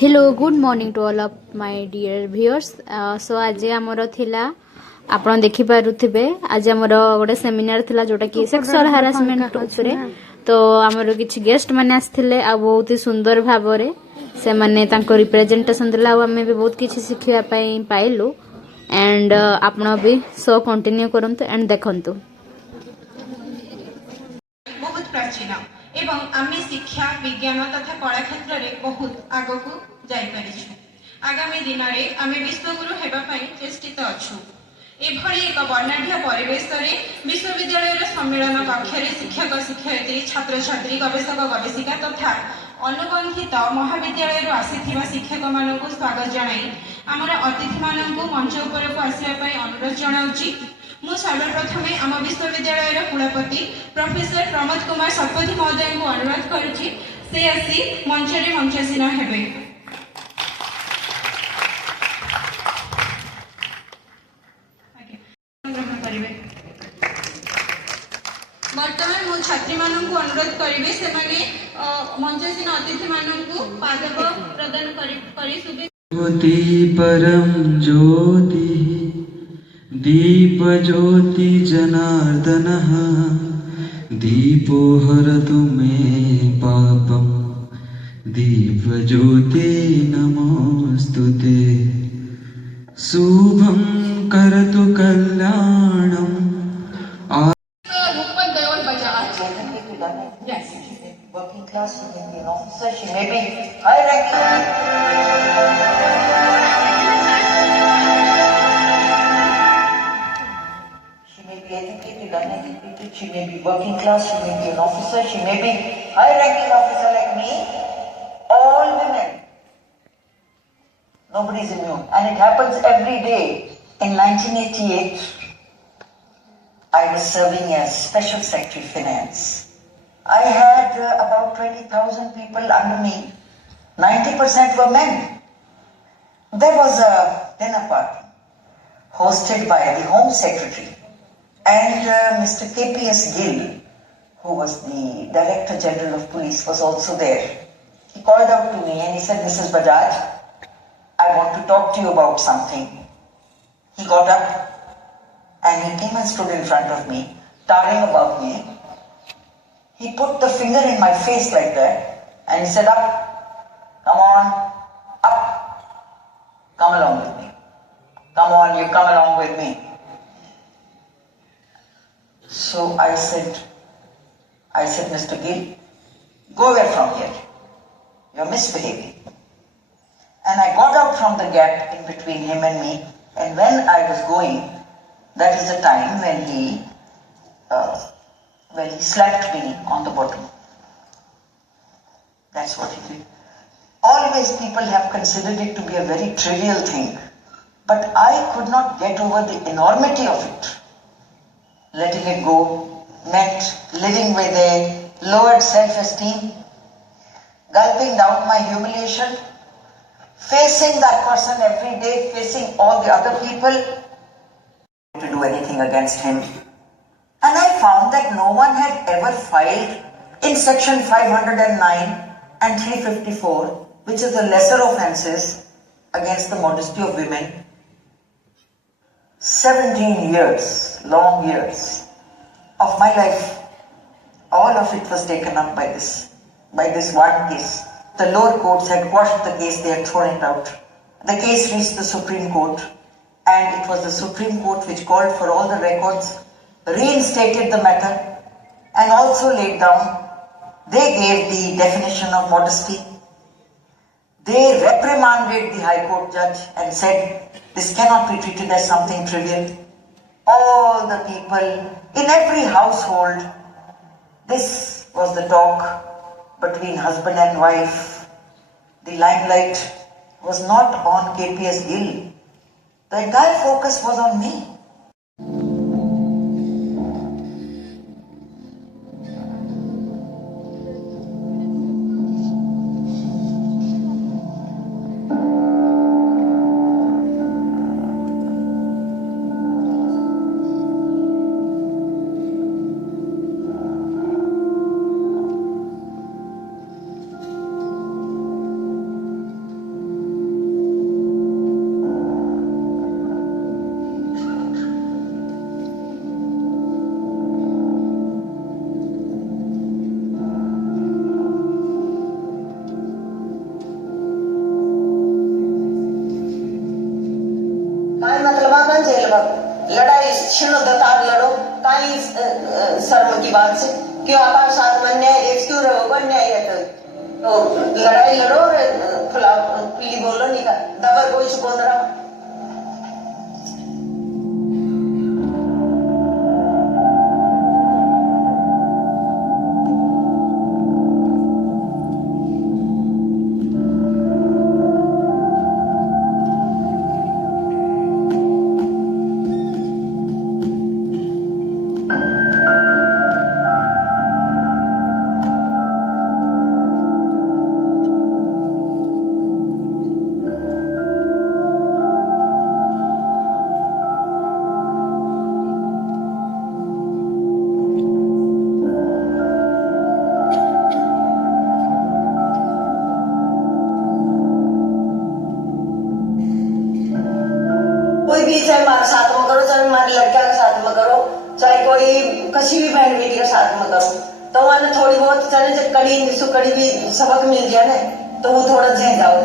Hello good morning to all of my dear viewers. So आज आमर थिला आपण देखि पारुथिबे आज आमर गोटे सेमिनार थिला जोटा कि सेक्सुअल हारासमेंट उपरे। तो आमर किछि गेस्ट माने आस्थिले आ बहुत ही सुंदर भाबरे से माने तांको रिप्रेजेंटेशन दिला आ हमें भी बहुत किछि सिखिया पई पाइलु। एंड आपण भी सो कंटिन्यू करंतु एंड देखंतु। बहुत प्राचीन एवं आमे शिक्षा विज्ञान तथा कला क्षेत्र में बहुत आगक जापरिछु। आगामी दिन में आमे विश्वगुरु हेबा पई चेष्टित अछु। एभली एक वर्णाढ्य परिवेश विश्वविद्यालय सम्मेलन कक्ष शिक्षक शिक्षयित्री छात्र छात्री गवेषक गवेषिका तथा अनुबंधित महाविद्यालय आसीथिबा शिक्षक मानक स्वागत जणाई आमर अतिथि मानक मंच उपरକୁ आसिबा पई अनुरोध जणाउची। मु सर्वप्रथमे आम विश्वविद्यालय कुलपति प्रोफेसर प्रमोद कुमार शतपथी महोदय को अनुरोध करुची से आसी मंचरे मंचासीन हेबे। वर्तमान मु छात्री मानन को अनुरोध करिवे से माने मंचासीन अतिथि मानन को पादप प्रदान करी सुबे। ज्योति परम ज्योति दीप ज्योति जनार्दनः दीपो हरतु मे पापं दीप ज्योति नमोस्तुते शुभं करतु कल्याणं working class, she may be an officer, she may be high ranking. She may be educated, uneducated, she may be working class, she may be an officer, she may be high ranking officer like me. All women. Nobody is immune. And it happens every day. In 1988, I was serving as Special Secretary Finance. I had about 20,000 people under me. 90% were men. There was a dinner party hosted by the Home Secretary and Mr. KPS Gill, who was the Director General of Police, was also there. He called out to me and he said, Mrs. Bajaj, I want to talk to you about something. He got up and he came and stood in front of me, towering above me. He put the finger in my face like that and he said, up, come on, up, come along with me. Come on, you come along with me. So I said, Mr. Gill, go away from here. You're misbehaving. And I got out from the gap in between him and me, and when I was going, that is the time when he slapped me on the bottom. That's what he did. Always people have considered it to be a very trivial thing, but I could not get over the enormity of it. Letting it go meant living with a lowered self-esteem, gulping down my humiliation, facing that person every day, facing all the other people, to do anything against him. And I found that no one had ever filed in section 509 and 354, which is the lesser offences against the modesty of women. 17 years, long years of my life, all of it was taken up by this one case. The lower courts had quashed the case, they had thrown it out. The case reached the Supreme Court, and it was the Supreme Court which called for all the records, reinstated the matter, and also laid down. They gave the definition of modesty. They reprimanded the High Court judge and said, this cannot be treated as something trivial. All the people, in every household, this was the talk between husband and wife. The limelight was not on KPS Gill. The entire focus was on me. लड़ाई छिड़ो दतार लड़ो काई शर्म की बात से क्यों आप साथ में न्याय एक क्यों रहोगे न्याय है तो लड़ाई लड़ो और खुली बोलो नहीं का दबर कोई सुकोन रहा कोई भी चाहे हमारे साथ में करो चाहे हमारे लड़के के साथ में करो चाहे कोई किसी भी बहन बेटी के साथ में करो तो मैंने थोड़ी बहुत चले जब कड़ी भी सबक मिल गया ना तो वो थोड़ा जह जाओ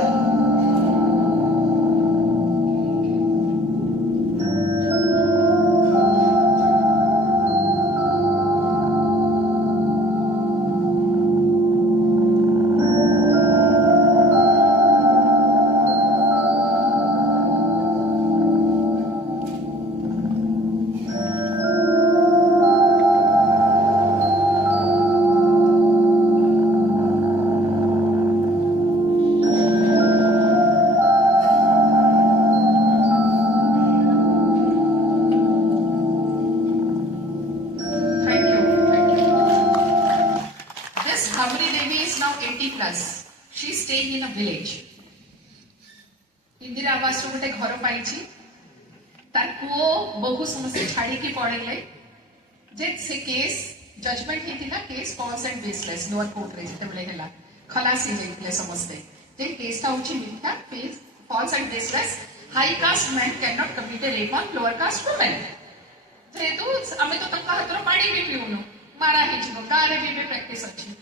plus. She is staying in a village. Indira आवास रो गोटे घर पाइछि तार पुओ बहु समस्या छाड़ी की पड़ेले जे से केस जजमेंट हेतिला case false and baseless lower court रे जते बेले हला खलासी हेतिले समस्ते जे केस ता होछि मिथ्या case false and baseless high caste man cannot commit a rape on lower caste women जेतु आमे तो तंका हातरो पानी भी पिउनु मारा हेछि गारे भी प्रैक्टिस अछि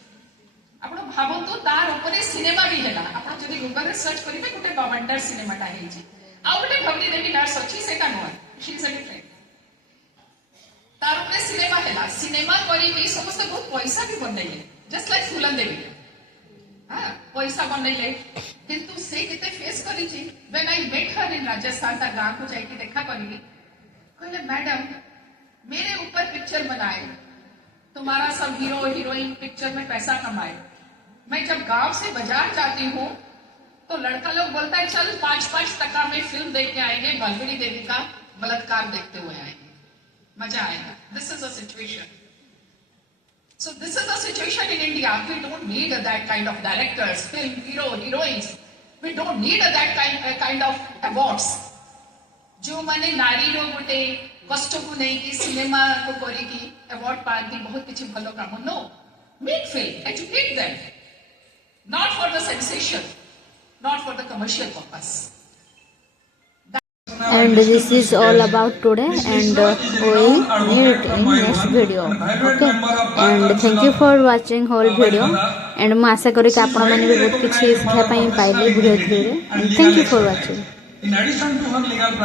आपण भाबंतु तार ऊपर सिनेमा भी हैला आपण जदी गूगल रे सर्च करिबे गोटे बवंडर सिनेमा टा हेछि आ गोटे भक्ति देवी नर्स अछि सेटा नुआ शी इज अ डिफरेंट तार ऊपर सिनेमा हैला सिनेमा करी के समस्त बहुत पैसा भी बनैले जस्ट लाइक फुलन देवी हां पैसा बनैले किंतु से केते फेस करी छी व्हेन आई मेट हर इन राजस्थान ता गांव को जाई के देखा करी कहले मैडम मेरे ऊपर पिक्चर बनाए तुम्हारा सब हीरो हीरोइन पिक्चर में पैसा कमाए मैं जब गांव से बाजार जाती हूँ तो लड़का लोग बोलता है चल 5-5 टका में फिल्म देख के आएंगे बलगरी देवी का बलात्कार देखते हुए आएंगे मजा आएगा this is a situation so this is a situation in India we don't need that kind of directors film hero heroines we don't need that kind of awards जो मैंने नारी रो गोटे कष्ट को नहीं कि सिनेमा को करी की अवार्ड पाती बहुत किछि भलो काम know make film educate them not for the sensation not for the commercial purpose and this is all about today and we meet in next video okay and thank you for watching whole video and मैं आशा करी कि आपण माने भी बहुत किछि सिखा पाई पाइले वीडियो थ्रू रे and thank you for watching in addition to her legal